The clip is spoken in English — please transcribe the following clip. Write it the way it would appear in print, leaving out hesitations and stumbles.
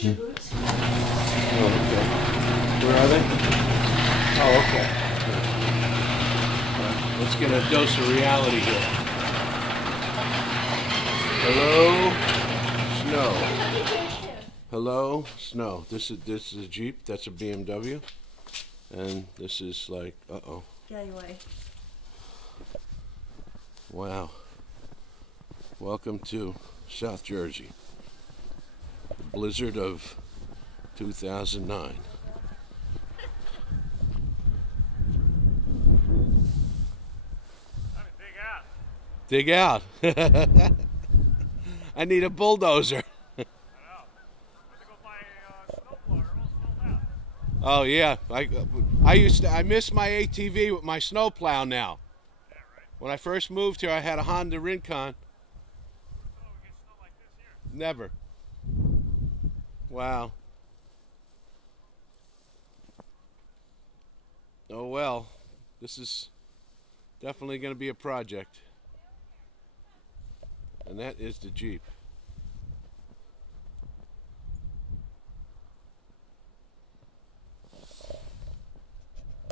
Here's your boots. Oh, okay. Where are they? Oh, okay. Let's get a dose of reality here. Hello, snow. Hello, snow. This is a Jeep. That's a BMW, and this is like Get away. Wow. Welcome to South Jersey. The blizzard of 2009. Dig out. I need a bulldozer. I know. I'm gonna go buy a snowblower. All snowed out. Oh yeah, I miss my ATV with my snowplow now. Yeah, right. When I first moved here, I had a Honda Rincon. So we get snow like this here. Never. Wow. Oh well, this is definitely going to be a project. And that is the Jeep.